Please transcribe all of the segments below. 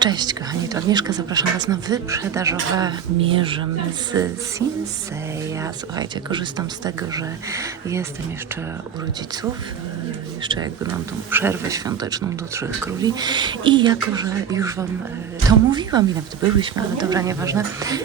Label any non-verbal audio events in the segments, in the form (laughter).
Cześć kochani, to Agnieszka, zapraszam Was na wyprzedażowe. Mierzem z Sinseya. Słuchajcie, korzystam z tego, że jestem jeszcze u rodziców, e, jeszcze jakby mam tą przerwę świąteczną do Trzech Króli. I jako, że już Wam e, to mówiłam i nawet byłyśmy, ale dobra, nieważne,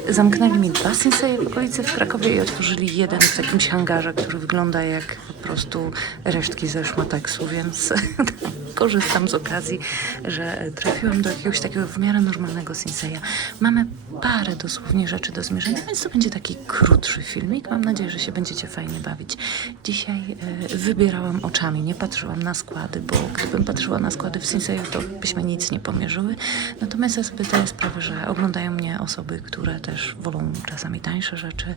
zamknęli mi dwa Sinseya w okolicy w Krakowie i otworzyli jeden w jakimś hangarze, który wygląda jak po prostu resztki ze szmateksu, więc (laughs) korzystam z okazji, że trafiłam do jakiegoś takiego w miarę normalnego Sinseya. Mamy parę dosłownie rzeczy do zmierzenia, więc to będzie taki krótszy filmik. Mam nadzieję, że się będziecie fajnie bawić. Dzisiaj e, wybierałam oczami, nie patrzyłam na składy, bo gdybym patrzyła na składy w Sinseyu, to byśmy nic nie pomierzyły. Natomiast ja sobie zdaję sprawę, że oglądają mnie osoby, które też wolą czasami tańsze rzeczy,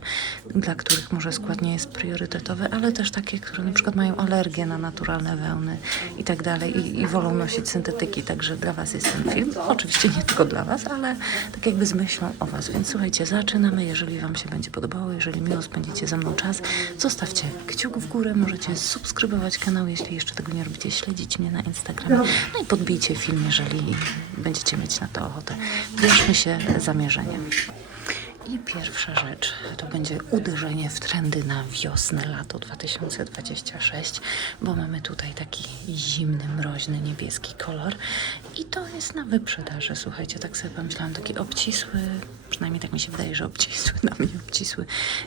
dla których może skład nie jest priorytetowy, ale też takie, które na przykład mają alergię na naturalne wełny i tak dalej i, i wolą nosić syntetyki, także dla Was jest ten film. Oczywiście nie tylko dla Was, ale tak jakby z myślą o Was. Więc słuchajcie, zaczynamy. Jeżeli Wam się będzie podobało, jeżeli miło spędzicie ze mną czas, zostawcie kciuk w górę, możecie subskrybować kanał, jeśli jeszcze tego nie robicie, śledzić mnie na Instagramie, no i podbijcie film, jeżeli będziecie mieć na to ochotę. Bierzmy się za mierzenie. I pierwsza rzecz to będzie uderzenie w trendy na wiosnę, lato 2026, bo mamy tutaj taki zimny, mroźny, niebieski kolor i to jest na wyprzedaży. Słuchajcie, tak sobie pomyślałam, taki obcisły, przynajmniej tak mi się wydaje, że obcisły, (laughs) na mnie obcisły,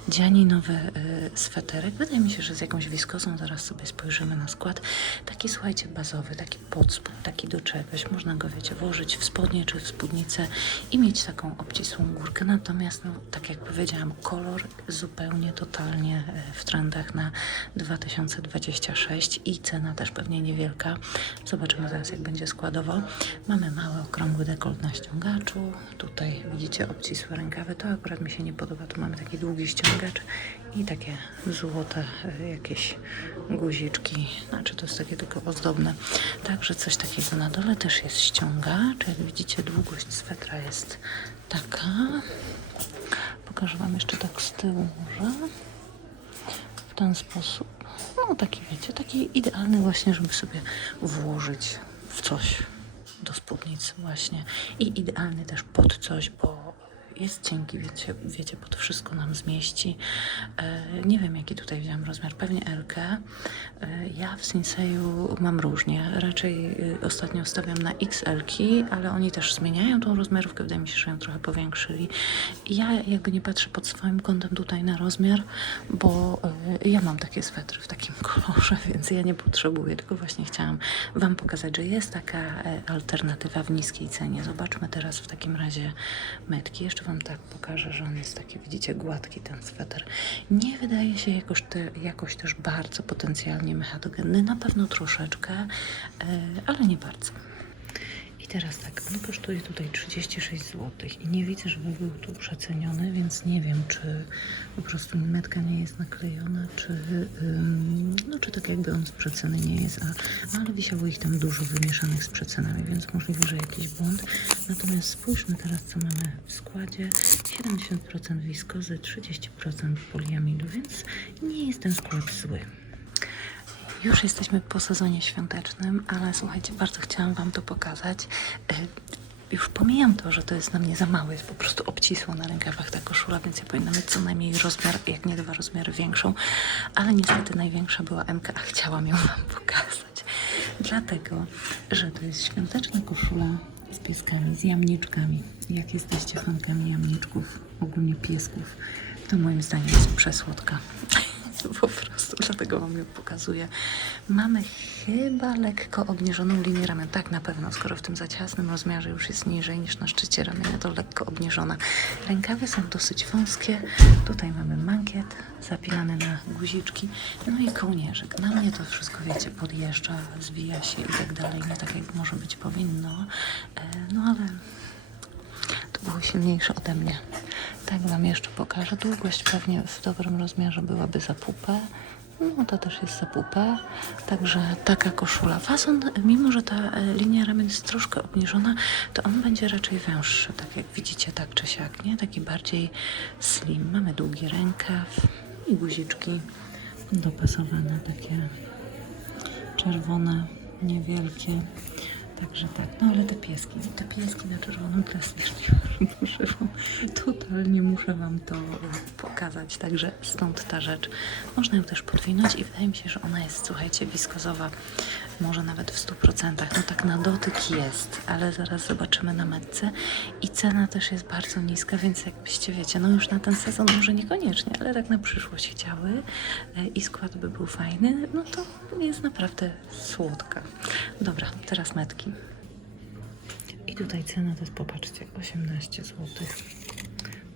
dzianinowy y, sweterek. Wydaje mi się, że z jakąś wiskozą, zaraz sobie spojrzymy na skład. Taki, słuchajcie, bazowy, taki podspód, taki do czegoś. Można go, wiecie, włożyć w spodnie czy w spódnicę i mieć taką obcisłą górkę. Natomiast, no, tak jak powiedziałam, kolor zupełnie, totalnie e, w trendach na 2026 i cena też pewnie niewielka. Zobaczymy zaraz, jak będzie składowo. Mamy mały, okrągły dekolt na ściągaczu. Tutaj widzicie obcisłe rękawy. To akurat mi się nie podoba. Tu mamy taki długi ściągacz i takie złote e, jakieś guziczki. Znaczy to jest takie tylko ozdobne. Także coś takiego na dole też jest ściągacz. Jak widzicie, długość swetra jest taka. Pokażę Wam jeszcze tak z tyłu może. W ten sposób. No taki wiecie, taki idealny właśnie, żeby sobie włożyć w coś do spódnicy właśnie. I idealny też pod coś, bo jest cienki, wiecie, wiecie, pod wszystko nam zmieści. E, nie wiem, jaki tutaj wziąłem rozmiar, pewnie LK. E, ja w Sinseju mam różnie. Raczej e, ostatnio stawiam na XL-ki, ale oni też zmieniają tą rozmiarówkę. Wydaje mi się, że ją trochę powiększyli. Ja jakby nie patrzę pod swoim kątem tutaj na rozmiar, bo e, ja mam takie swetry w takim (laughs) kolorze, więc ja nie potrzebuję, tylko właśnie chciałam Wam pokazać, że jest taka e, alternatywa w niskiej cenie. Zobaczmy teraz w takim razie metki. Jeszcze Wam tak pokażę, że on jest taki, widzicie, gładki ten sweter. Nie wydaje się jakoś, te, jakoś też bardzo potencjalnie mechatogenny. Na pewno troszeczkę, e, ale nie bardzo. Teraz tak, on kosztuje tutaj 36 zł i nie widzę, żeby był tu przeceniony, więc nie wiem, czy po prostu metka nie jest naklejona, czy, ym, no, czy tak jakby on z przeceny nie jest, a, ale wisiało ich tam dużo wymieszanych z przecenami, więc możliwe, że jakiś błąd. Natomiast spójrzmy teraz, co mamy w składzie. 70% wiskozy, 30% poliamidu, więc nie jest ten skład zły. Już jesteśmy po sezonie świątecznym, ale słuchajcie, bardzo chciałam Wam to pokazać. E, Już pomijam to, że to jest na mnie za mało, jest po prostu obcisło na rękawach ta koszula, więc ja powinna mieć co najmniej rozmiar, jak nie dwa rozmiary większą, ale niestety największa była MK, a chciałam ją Wam pokazać. Dlatego, że to jest świąteczna koszula z pieskami, z jamniczkami. Jak jesteście fankami jamniczków, ogólnie piesków, to moim zdaniem jest przesłodka. (laughs) Po prostu, dlatego Wam ją pokazuję. Mamy chyba lekko obniżoną linię ramion. Tak, na pewno, skoro w tym za ciasnym rozmiarze już jest niżej niż na szczycie ramienia, to lekko obniżona. Rękawy są dosyć wąskie. Tutaj mamy mankiet zapinany na guziczki. No i kołnierzyk. Na mnie to wszystko, wiecie, podjeżdża, zwija się i tak dalej. Nie tak, jak może być powinno. E, No ale to było silniejsze ode mnie. Tak Wam jeszcze pokażę. Długość pewnie w dobrym rozmiarze byłaby za pupę. No to też jest za pupę. Także taka koszula. Fason, mimo że ta e, linia ramion jest troszkę obniżona, to on będzie raczej węższy. Tak jak widzicie, tak czy siak, nie? Taki bardziej slim. Mamy długi rękaw i guziczki dopasowane, takie czerwone, niewielkie. Także tak, no ale te pieski, te pieski na czerwonym tle strasznie wam, totalnie muszę wam to pokazać, także stąd ta rzecz. Można ją też podwinąć i wydaje mi się, że ona jest, słuchajcie, wiskozowa, może nawet w 100%. No tak na dotyk jest, ale zaraz zobaczymy na metce i cena też jest bardzo niska, więc jakbyście wiecie, no już na ten sezon może niekoniecznie, ale tak na przyszłość chciały e, i skład by był fajny, no to jest naprawdę słodka. Dobra, teraz metki. I tutaj cena to jest, popatrzcie, 18 zł.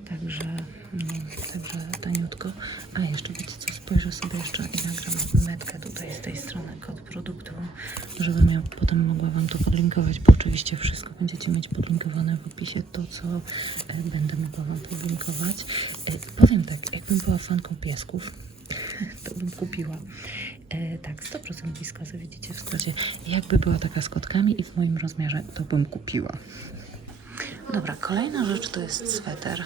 Także, no, także taniutko. A jeszcze wiecie co, spojrzę sobie jeszcze i nagram metkę tutaj z tej strony kod produktu, żebym ja potem mogła Wam to podlinkować, bo oczywiście wszystko będziecie mieć podlinkowane w opisie, to co e, będę mogła Wam podlinkować. E, powiem tak, jakbym była fanką piesków, (laughs) to bym kupiła. E, tak, 100% wiskozy, widzicie w składzie. Jakby była taka z kotkami i w moim rozmiarze, to bym kupiła. Dobra, kolejna rzecz to jest sweter.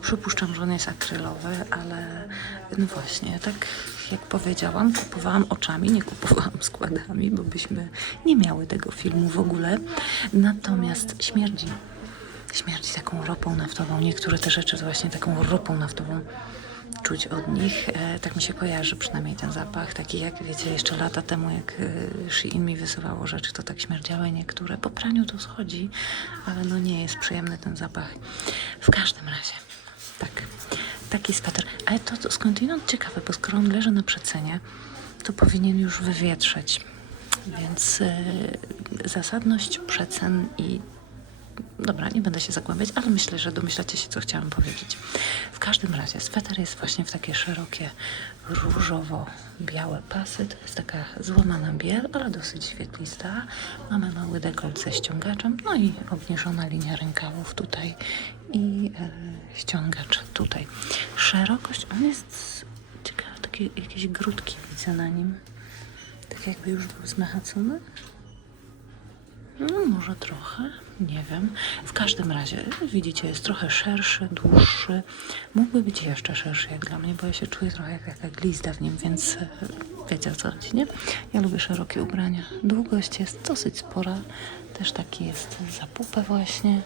Przypuszczam, że on jest akrylowy, ale no właśnie, tak jak powiedziałam, kupowałam oczami, nie kupowałam składami, bo byśmy nie miały tego filmu w ogóle. Natomiast śmierdzi. Śmierdzi taką ropą naftową. Niektóre te rzeczy to właśnie taką ropą naftową czuć od nich. E, tak mi się kojarzy przynajmniej ten zapach. Taki jak wiecie, jeszcze lata temu, jak e, Shein mi wysyłało rzeczy, to tak śmierdziały niektóre. Po praniu to schodzi, ale no nie jest przyjemny ten zapach. W każdym razie, tak, taki sweter. Ale to, to skądinąd ciekawe, bo skoro on leży na przecenie, to powinien już wywietrzeć. Więc e, zasadność przecen i Dobra, nie będę się zagłębiać, ale myślę, że domyślacie się, co chciałam powiedzieć. W każdym razie sweter jest właśnie w takie szerokie, różowo-białe pasy. To jest taka złamana biel, ale dosyć świetlista. Mamy mały dekolt ze ściągaczem, no i obniżona linia rękawów tutaj i e, ściągacz tutaj. Szerokość, on jest ciekawe, takie jakieś grudki widzę na nim. Tak jakby już był zmachacony. No, może trochę, nie wiem. W każdym razie, widzicie, jest trochę szerszy, dłuższy. Mógłby być jeszcze szerszy jak dla mnie, bo ja się czuję trochę jak taka glizda w nim, więc e, wiecie o co chodzi, nie? Ja lubię szerokie ubrania. Długość jest dosyć spora. Też taki jest za pupę właśnie.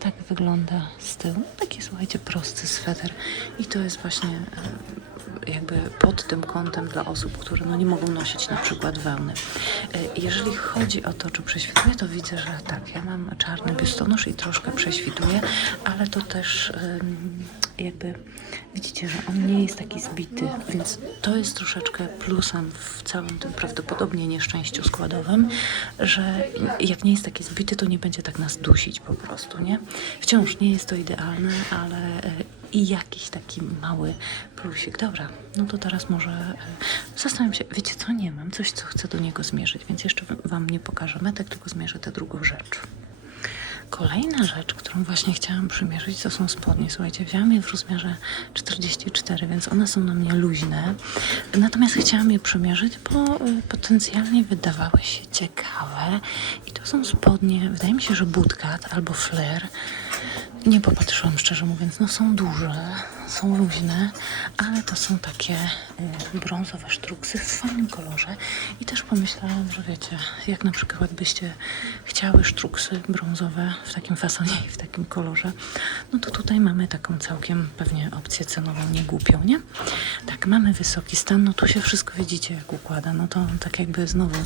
Tak wygląda z tyłu. Taki, słuchajcie, prosty sweter. I to jest właśnie e, jakby pod tym kątem dla osób, które no nie mogą nosić na przykład wełny. E, Jeżeli chodzi o to, czy prześwituje, to widzę, że tak, ja mam czarny biustonosz i troszkę prześwituje, ale to też jakby widzicie, że on nie jest taki zbity, więc to jest troszeczkę plusem w całym tym prawdopodobnie nieszczęściu składowym, że jak nie jest taki zbity, to nie będzie tak nas dusić po prostu, nie? Wciąż nie jest to idealne, ale e, i jakiś taki mały plusik. Dobra, no to teraz może e, zastanawiam się, wiecie co, nie mam coś, co chcę do niego zmierzyć, więc jeszcze Wam nie pokażę metek, tylko zmierzę tę drugą rzecz. Kolejna rzecz, którą właśnie chciałam przymierzyć, to są spodnie. Słuchajcie, wzięłam je w rozmiarze 44, więc one są na mnie luźne. Natomiast chciałam je przymierzyć, bo y, potencjalnie wydawały się ciekawe. I to są spodnie, wydaje mi się, że bootcut albo flare. Nie popatrzyłam szczerze mówiąc, no są duże, są luźne, ale to są takie y, brązowe sztruksy w fajnym kolorze i też pomyślałam, że wiecie, jak na przykład byście chciały sztruksy brązowe w takim fasonie i w takim kolorze, no to tutaj mamy taką całkiem pewnie opcję cenową, nie głupią, nie? Tak, mamy wysoki stan, no tu się wszystko widzicie jak układa, no to tak jakby znowu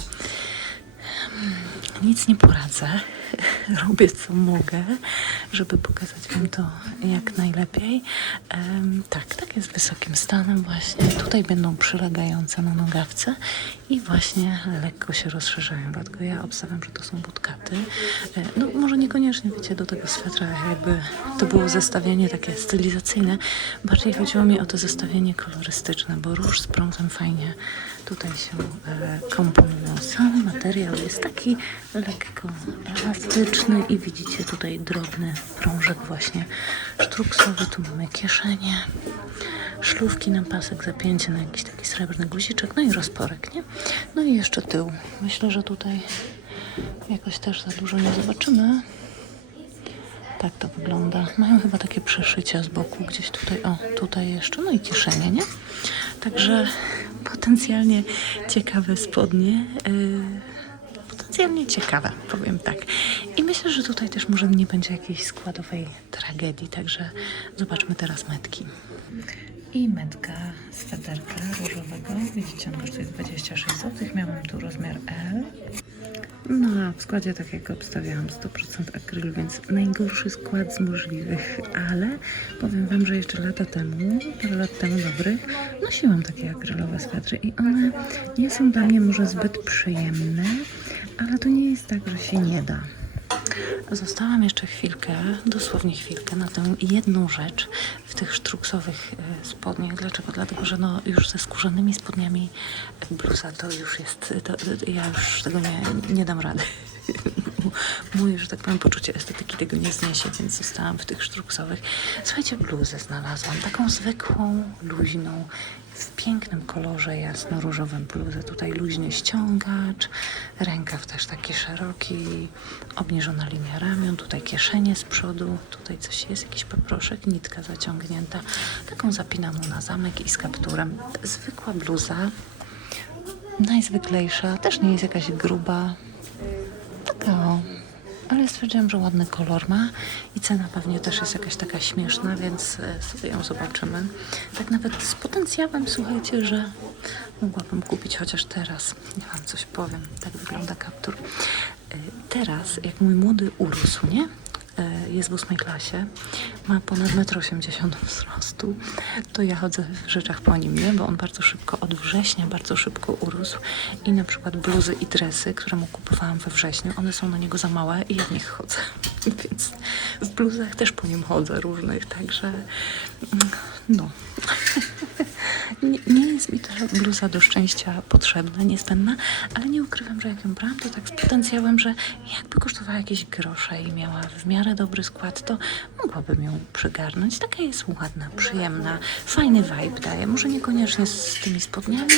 nic nie poradzę. (laughs) Robię co mogę, żeby pokazać Wam to jak najlepiej. Tak, tak jest wysokim stanem właśnie. Tutaj będą przylegające na nogawce i właśnie lekko się rozszerzają. Dlatego ja obstawiam, że to są budkaty. E, no może niekoniecznie, wiecie, do tego swetra jakby to było zestawienie takie stylizacyjne. Bardziej chodziło mi o to zestawienie kolorystyczne, bo róż z brązem fajnie tutaj się e, komponują. Sam materiał jest taki lekko elastyczny i widzicie tutaj drobny prążek właśnie sztruksowy. Tu mamy kieszenie, szlówki na pasek, zapięcie na jakiś taki srebrny guziczek, no i rozporek, nie? No i jeszcze tył. Myślę, że tutaj jakoś też za dużo nie zobaczymy. Tak to wygląda. Mają chyba takie przeszycia z boku, gdzieś tutaj, o, tutaj jeszcze, no i kieszenie, nie? Także potencjalnie ciekawe spodnie. Yy, potencjalnie ciekawe. powiem tak. I myślę, że tutaj też może nie będzie jakiejś składowej tragedii, także zobaczmy teraz metki. I metka sweterka różowego. Widzicie, on kosztuje 26 zł. Miałam tu rozmiar L. No, a w składzie, tak jak obstawiałam, 100% akryl, więc najgorszy skład z możliwych, ale powiem Wam, że jeszcze lata temu, parę lat temu dobrych, nosiłam takie akrylowe swetry i one nie są dla mnie może zbyt przyjemne, ale to nie jest tak, że się nie da. Zostałam jeszcze chwilkę, dosłownie chwilkę, na tę jedną rzecz w tych sztruksowych e, spodniach. Dlaczego? Dlatego, że no już ze skórzanymi spodniami bluza to już jest, to, to ja już tego nie, nie dam rady. (laughs) Mój, że tak powiem, poczucie estetyki tego nie zniesie, więc zostałam w tych sztruksowych. Słuchajcie, bluzę znalazłam, taką zwykłą, luźną, w pięknym kolorze jasno-różowym bluzę. Tutaj luźny ściągacz, rękaw też taki szeroki, obniżona linia ramion, tutaj kieszenie z przodu, tutaj coś jest, jakiś paproszek, nitka zaciągnięta. Taką zapinaną na zamek i z kapturem. Zwykła bluza, najzwyklejsza, też nie jest jakaś gruba. Taka o. Ale stwierdziłam, że ładny kolor ma i cena pewnie też jest jakaś taka śmieszna, więc e, sobie ją zobaczymy. Tak nawet z potencjałem, słuchajcie, że mogłabym kupić chociaż teraz. Ja wam coś powiem. Tak wygląda kaptur. E, Teraz, jak mój młody urósł, nie? E, Jest w ósmej klasie, ma ponad 1,80 m wzrostu, to ja chodzę w rzeczach po nim, nie? Bo on bardzo szybko, od września bardzo szybko urósł i na przykład bluzy i dresy, które mu kupowałam we wrześniu, one są na niego za małe i ja w nich chodzę. (laughs) Więc w bluzach też po nim chodzę różnych, także mm, no. (laughs) Nie, nie jest mi ta bluza do szczęścia potrzebna, niezbędna, ale nie ukrywam, że jak ją brałam, to tak z potencjałem, że jakby kosztowała jakieś grosze i miała w miarę dobry skład, to mogłabym ją przygarnąć. Taka jest ładna, przyjemna, fajny vibe daje. Może niekoniecznie z tymi spodniami,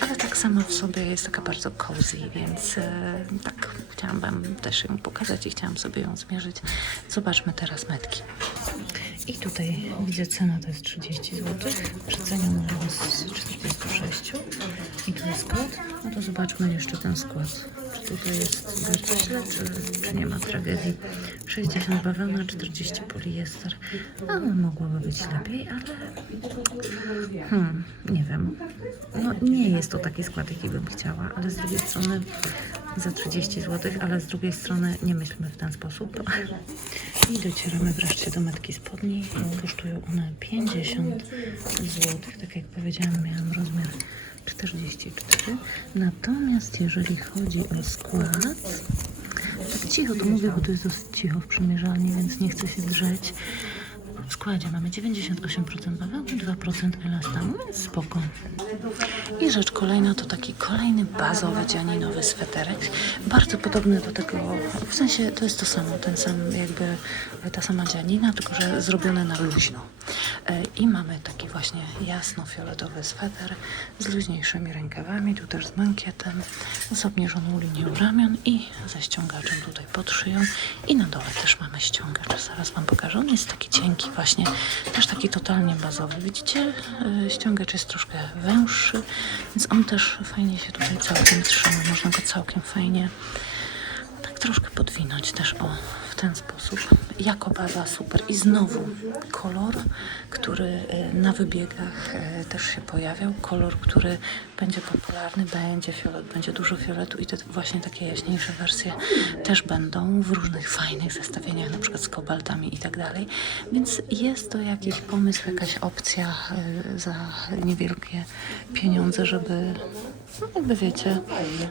ale tak sama w sobie jest taka bardzo cozy, więc e, tak chciałam Wam też ją pokazać i chciałam sobie ją zmierzyć. Zobaczmy teraz metki. I tutaj widzę cena to jest 30 zł, przeceniona z 46 i tu jest kod. No to zobaczmy jeszcze ten skład. Tutaj jest bardzo źle, czy, czy nie ma tragedii. 60 bawełna, 40 poliester. No, mogłoby być lepiej, ale hmm, nie wiem. No nie jest to taki skład, jaki bym chciała, ale z drugiej strony za 30 zł, ale z drugiej strony nie myślmy w ten sposób. I docieramy wreszcie do metki spodni. Kosztują one 50 zł. Tak jak powiedziałam, miałam rozmiar 44. Natomiast jeżeli chodzi o skład, tak cicho to mówię, bo to jest dosyć cicho w przymierzalni, więc nie chcę się drzeć. W składzie mamy 98% bawełny, 2% elastanu, więc spoko. I rzecz kolejna to taki kolejny bazowy dzianinowy sweterek. Bardzo podobny do tego, w sensie to jest to samo, ten sam jakby ta sama dzianina, tylko że zrobione na luźno. E, I mamy taki właśnie jasno-fioletowy sweter z luźniejszymi rękawami, tu też z mankietem, z obniżoną linią ramion i ze ściągaczem tutaj pod szyją. I na dole też mamy ściągacz, zaraz Wam pokażę. On jest taki cienki właśnie, też taki totalnie bazowy. Widzicie, E, ściągacz jest troszkę węższy, więc on też fajnie się tutaj całkiem trzyma. Można go całkiem fajnie tak troszkę podwinąć też o ten sposób. Jako baza super. I znowu kolor, który e, na wybiegach e, też się pojawiał. Kolor, który będzie popularny, będzie fiolet, będzie dużo fioletu i te właśnie takie jaśniejsze wersje też będą w różnych fajnych zestawieniach, na przykład z kobaltami i tak dalej. Więc jest to jakiś pomysł, jakaś opcja e, za niewielkie pieniądze, żeby no jakby wiecie,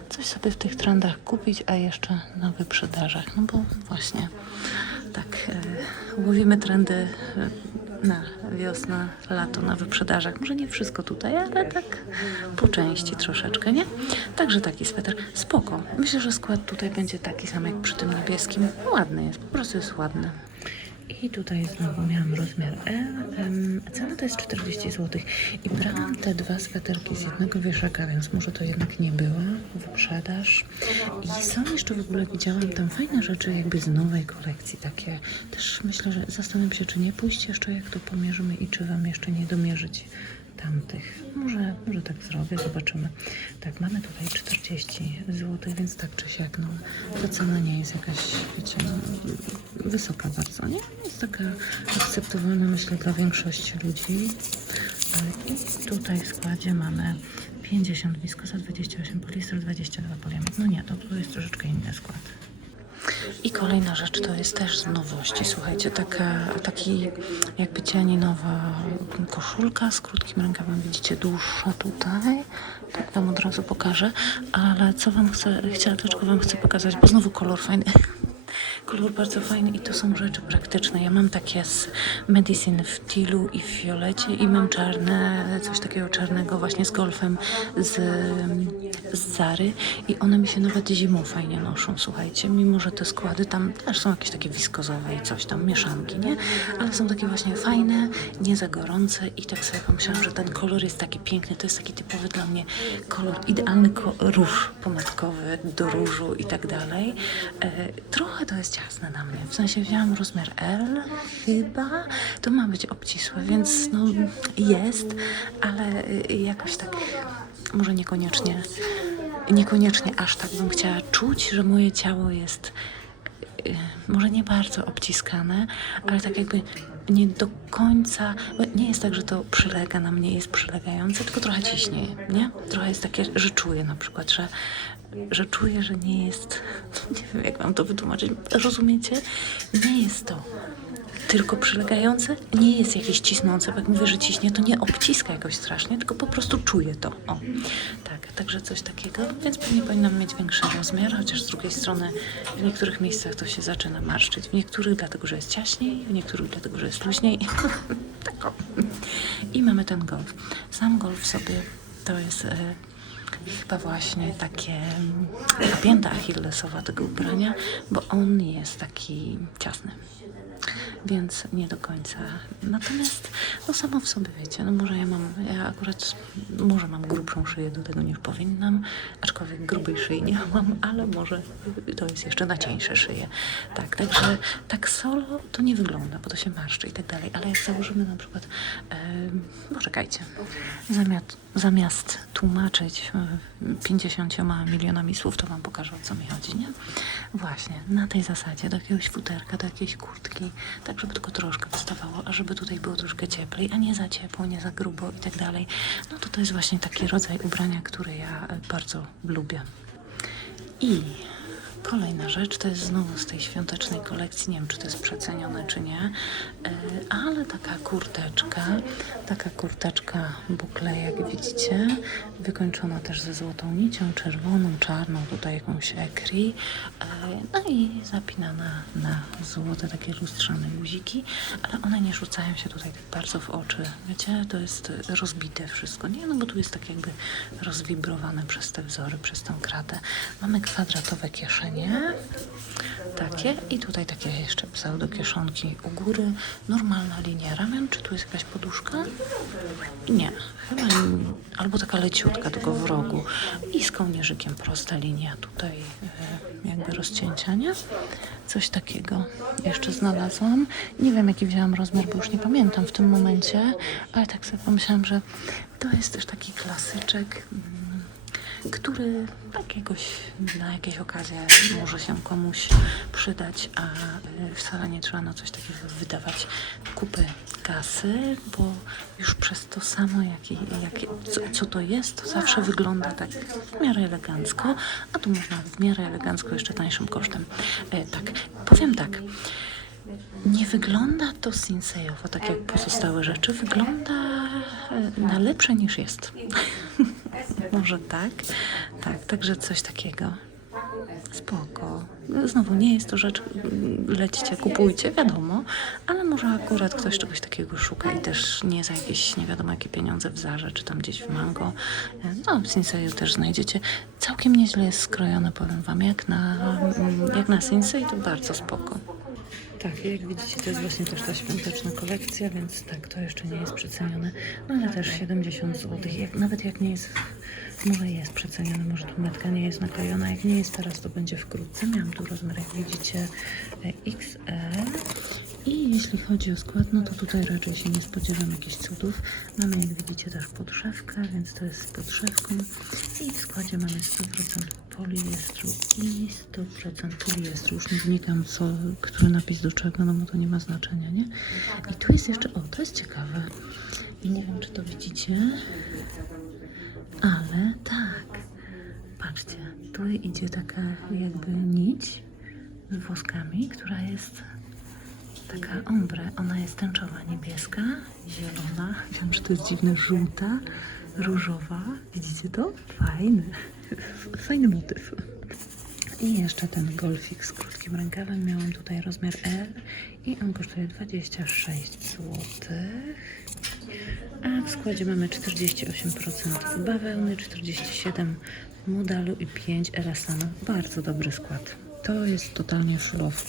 coś sobie w tych trendach kupić, a jeszcze na wyprzedażach. No bo właśnie tak e, łowimy trendy e, na wiosnę, lato, na wyprzedażach. Może nie wszystko tutaj, ale tak po części troszeczkę, nie? Także taki sweter. Spoko. Myślę, że skład tutaj będzie taki sam jak przy tym niebieskim. Ładny jest, po prostu jest ładny. I tutaj znowu miałam rozmiar L. em, Cena to jest 40 zł. I brałam te dwa sweterki z jednego wieszaka, więc może to jednak nie była wyprzedaż. I są jeszcze w ogóle, widziałam tam fajne rzeczy jakby z nowej kolekcji. Takie też myślę, że zastanawiam się, czy nie pójść jeszcze, jak to pomierzymy i czy Wam jeszcze nie domierzyć tamtych. Może, może tak zrobię, zobaczymy. Tak, mamy tutaj 40 zł, więc tak czy siak, no, ta cena nie jest jakaś, wiecie, no, wysoka bardzo, nie? Jest taka akceptowalna, myślę, dla większości ludzi. I tutaj w składzie mamy 50 wiskosa, 28 poliester, 22 poliamid. No nie, to, to jest troszeczkę inny skład. I kolejna rzecz to jest też z nowości. Słuchajcie, taka, taki jakby cieninowa koszulka z krótkim rękawem. Widzicie, dłuższa tutaj. Tak wam od razu pokażę. Ale co wam chcę, chciała, dlaczego wam chcę pokazać? Bo znowu kolor fajny. Kolor bardzo fajny i to są rzeczy praktyczne. Ja mam takie z Medicine w tilu i w fiolecie i mam czarne, coś takiego czarnego właśnie z golfem z, z Zary i one mi się nawet zimą fajnie noszą, słuchajcie, mimo że te składy tam też są jakieś takie wiskozowe i coś tam, mieszanki, nie? Ale są takie właśnie fajne, nie za gorące i tak sobie pomyślałam, że ten kolor jest taki piękny, to jest taki typowy dla mnie kolor, idealny ko- róż pomadkowy do różu i tak dalej. E, trochę to jest ciasne na mnie, w sensie wzięłam rozmiar L chyba, to ma być obcisłe, więc no jest, ale y, jakoś tak może niekoniecznie, niekoniecznie aż tak bym chciała czuć, że moje ciało jest może nie bardzo obciskane, ale tak jakby nie do końca, nie jest tak, że to przylega na mnie, jest przylegające, tylko trochę ciśnie, nie? Trochę jest takie, że czuję na przykład, że, że czuję, że nie jest, (laughs) nie wiem jak mam to wytłumaczyć, rozumiecie? Nie jest to tylko przylegające, nie jest jakieś cisnące, jak mówię, że ciśnie, to nie obciska jakoś strasznie, tylko po prostu czuję to. O, tak, także coś takiego, więc pewnie powinnam mieć większy rozmiar, chociaż z drugiej strony w niektórych miejscach to się zaczyna marszczyć, w niektórych dlatego, że jest ciaśniej, w niektórych dlatego, że jest luźniej. (laughs) tak o. I mamy ten golf. Sam golf sobie to jest... E, chyba właśnie takie mm, pięta achillesowa tego ubrania, bo on jest taki ciasny więc nie do końca. Natomiast no samo w sobie wiecie, no może ja mam, ja akurat może mam grubszą szyję do tego niż powinnam, aczkolwiek grubej szyi nie mam, ale może to jest jeszcze na cieńsze szyje. Tak, także tak solo to nie wygląda, bo to się marszczy i tak dalej, ale jak założymy na przykład, em, poczekajcie, zamiast, zamiast tłumaczyć e, 50 milionami słów, to wam pokażę o co mi chodzi, nie? Właśnie, na tej zasadzie, do jakiegoś futerka, do jakiejś kurtki, tak żeby tylko troszkę wystawało, a żeby tutaj było troszkę cieplej, a nie za ciepło, nie za grubo i tak dalej. No to to jest właśnie taki rodzaj ubrania, który ja bardzo lubię. I kolejna rzecz to jest znowu z tej świątecznej kolekcji. Nie wiem, czy to jest przecenione, czy nie, e, ale taka kurteczka, taka kurteczka bukle, jak widzicie, wykończona też ze złotą nicią, czerwoną, czarną, tutaj jakąś ekri, e, no i zapinana na złote takie lustrzane guziki, ale one nie rzucają się tutaj tak bardzo w oczy. Wiecie, to jest rozbite wszystko, nie? No bo tu jest tak jakby rozwibrowane przez te wzory, przez tą kratę. Mamy kwadratowe kieszenie, takie i tutaj takie jeszcze pseudo kieszonki u góry. Normalna linia ramion. Czy tu jest jakaś poduszka? Nie, chyba nie. Albo taka leciutka, tylko w rogu. I z kołnierzykiem prosta linia tutaj e, jakby rozcięcia, nie? Coś takiego jeszcze znalazłam. Nie wiem jaki wzięłam rozmiar, bo już nie pamiętam w tym momencie, ale tak sobie pomyślałam, że to jest też taki klasyczek. Który tak jakoś na jakieś okazje może się komuś przydać, a y, wcale nie trzeba na coś takiego wydawać kupy kasy, bo już przez to samo, jak, jak, co, co to jest, to zawsze wygląda tak w miarę elegancko, a tu można w miarę elegancko jeszcze tańszym kosztem. E, tak, powiem tak. Nie wygląda to sinsejowo, tak jak pozostałe rzeczy. Wygląda e, na lepsze niż jest. (laughs) Może tak? Tak, także coś takiego. Spoko. Znowu nie jest to rzecz, mm, lećcie, kupujcie, wiadomo, ale może akurat ktoś czegoś takiego szuka i też nie za jakieś nie wiadomo jakie pieniądze w Zarze, czy tam gdzieś w Mango. No, w Sinseju też znajdziecie. Całkiem nieźle jest skrojone, powiem wam, jak na, mm, jak na Sinsei to bardzo spoko. Tak, jak widzicie, to jest właśnie też ta świąteczna kolekcja, więc tak, to jeszcze nie jest przecenione, no ale też 70 zł. Jak, nawet jak nie jest, może jest przecenione, może tu metka nie jest naklejona, jak nie jest teraz, to będzie wkrótce. Miałam tu rozmiar, jak widzicie, e, XL i jeśli chodzi o skład, no to tutaj raczej się nie spodziewam jakichś cudów. Mamy, jak widzicie, też podszewkę, więc to jest z podszewką. I w składzie mamy 100% poliestru i 100% poliestru. Już nie wnikam, co, który napis do czego, no bo to nie ma znaczenia, nie? I tu jest jeszcze, o, to jest ciekawe. Nie wiem, czy to widzicie, ale tak. Patrzcie, tu idzie taka jakby nić z włoskami, która jest taka ombre. Ona jest tęczowa, niebieska, zielona. Wiem, że to jest dziwne, żółta, różowa. Widzicie to? Fajny. Fajny motyw. I jeszcze ten golfik z krótkim rękawem. Miałam tutaj rozmiar L i on kosztuje 26 zł. A w składzie mamy 48% bawełny, 47% modalu i 5 elasanu. Bardzo dobry skład. To jest totalnie full of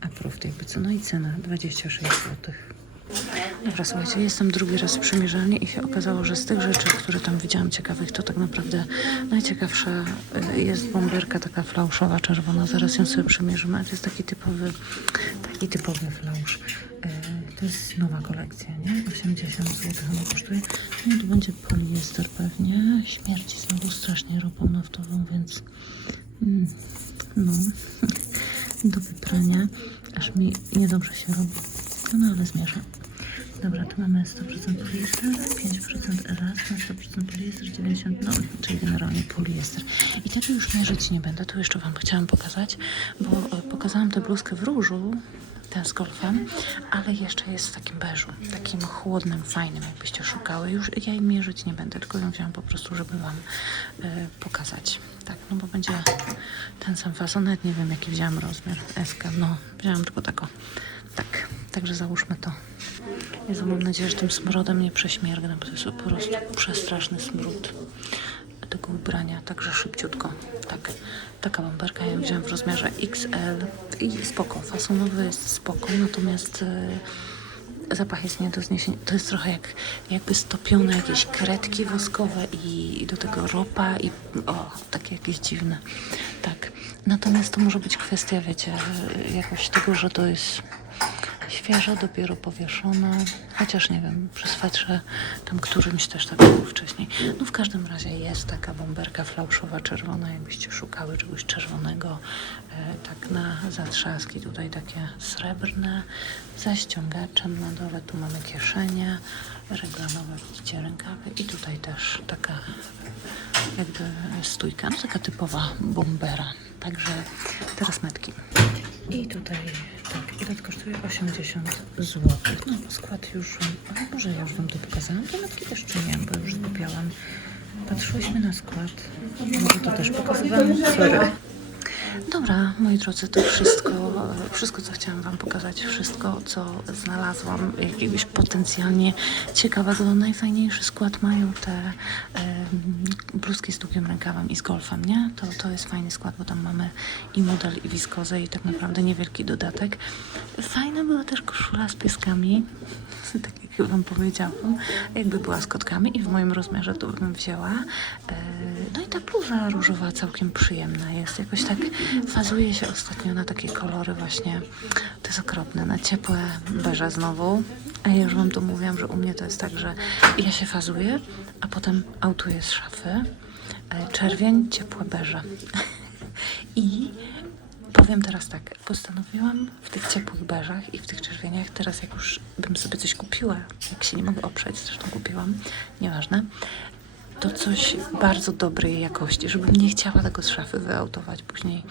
approved jakby co. No i cena 26 zł. Dobra, słuchajcie, jestem drugi raz w przymierzalni i się okazało, że z tych rzeczy, które tam widziałam ciekawych, to tak naprawdę najciekawsza y, jest bomberka taka flauszowa, czerwona. Zaraz ją sobie przymierzymy, to jest taki typowy, taki typowy flausz. Y, To jest nowa kolekcja, nie? 80 zł ona kosztuje. No tu będzie poliester pewnie. Śmierci znowu strasznie ropą naftową, więc mm, no, (laughs) do wyprania. Aż mi niedobrze się robi. No ale zmierzam. Dobra, tu mamy 100% poliester, 5% elastan, 100% poliester, 90%, no czyli generalnie poliester. I tego już mierzyć nie będę, tu jeszcze Wam chciałam pokazać, bo e, pokazałam tę bluzkę w różu, ten z golfem, ale jeszcze jest w takim beżu, takim chłodnym, fajnym, jakbyście szukały. Już ja jej mierzyć nie będę, tylko ją wziąłam po prostu, żeby Wam e, pokazać. Tak, no bo będzie ten sam fason, nawet nie wiem jaki wziąłam rozmiar, SK, no wziąłam tylko taką. Tak, także załóżmy to. Jezu, mam nadzieję, że tym smrodem nie prześmiergnę, bo to jest po prostu przestraszny smród tego ubrania, także szybciutko. Tak, taka bomberka, ja ją wziąłem w rozmiarze XL i spoko, fasonowy jest spoko, natomiast e, zapach jest nie do zniesienia. To jest trochę jak jakby stopione jakieś kredki woskowe i, i do tego ropa i o, takie jakieś dziwne. Tak, natomiast to może być kwestia, wiecie, jakoś tego, że to jest świeżo, dopiero powieszone, chociaż nie wiem, przy swetrze tam którymś też tak było wcześniej. No w każdym razie jest taka bomberka flauszowa, czerwona, jakbyście szukały czegoś czerwonego, e, tak na zatrzaski, tutaj takie srebrne, za ściągaczem na dole tu mamy kieszenie, reglanowe, widzicie, rękawy i tutaj też taka jakby stójka, no taka typowa bombera. Także teraz metki. I tutaj, tak, ile to kosztuje? 80 zł. No, skład już, ale może ja już Wam to pokazałam. Te metki też czy nie, bo już zgubiałam. Patrzyłyśmy na skład. Może to też pokazywałam. Sorry. Dobra, moi drodzy, to wszystko, wszystko co chciałam Wam pokazać, wszystko co znalazłam jakiegoś potencjalnie ciekawego. No, najfajniejszy skład mają te bluzki z długim rękawem i z golfem, nie? To, to jest fajny skład, bo tam mamy i model, i wiskozę i tak naprawdę niewielki dodatek. Fajna była też koszula z pieskami, (laughs) jak Wam powiedziałam, jakby była z kotkami i w moim rozmiarze to bym wzięła. E, No i ta bluza różowa całkiem przyjemna jest. Jakoś tak fazuje się ostatnio na takie kolory właśnie. To jest okropne, na ciepłe beże znowu. A ja już Wam to mówiłam, że u mnie to jest tak, że ja się fazuję, a potem autuję z szafy. E, Czerwień, ciepłe beże. (laughs) I Powiem teraz tak, postanowiłam w tych ciepłych beżach i w tych czerwieniach, teraz jak już bym sobie coś kupiła, jak się nie mogę oprzeć, zresztą kupiłam, nieważne, to coś bardzo dobrej jakości, żebym nie chciała tego z szafy wyautować później,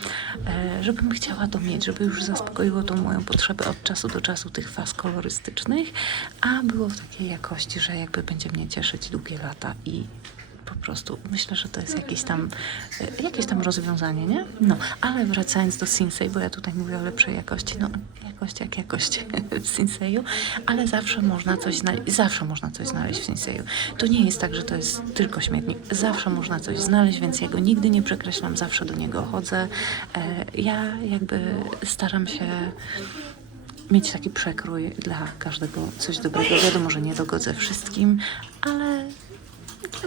e, żebym chciała to mieć, żeby już zaspokoiło tą moją potrzebę od czasu do czasu tych faz kolorystycznych, a było w takiej jakości, że jakby będzie mnie cieszyć długie lata i po prostu myślę, że to jest jakieś tam, e, jakieś tam rozwiązanie, nie? No, ale wracając do Sinsei, bo ja tutaj mówię o lepszej jakości, no jakość jak jakość (laughs) w Sinseju, ale zawsze można coś znaleźć, zawsze można coś znaleźć w Sinseju. To nie jest tak, że to jest tylko śmietnik, zawsze można coś znaleźć, więc ja go nigdy nie przekreślam, zawsze do niego chodzę. E, Ja jakby staram się mieć taki przekrój dla każdego coś dobrego. Wiadomo, że nie dogodzę wszystkim, ale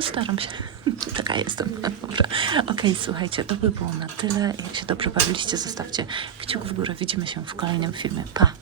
staram się. (laughs) Taka jestem. Dobra. Okej, słuchajcie, to by było na tyle. Jak się dobrze bawiliście, zostawcie kciuk w górę. Widzimy się w kolejnym filmie. Pa!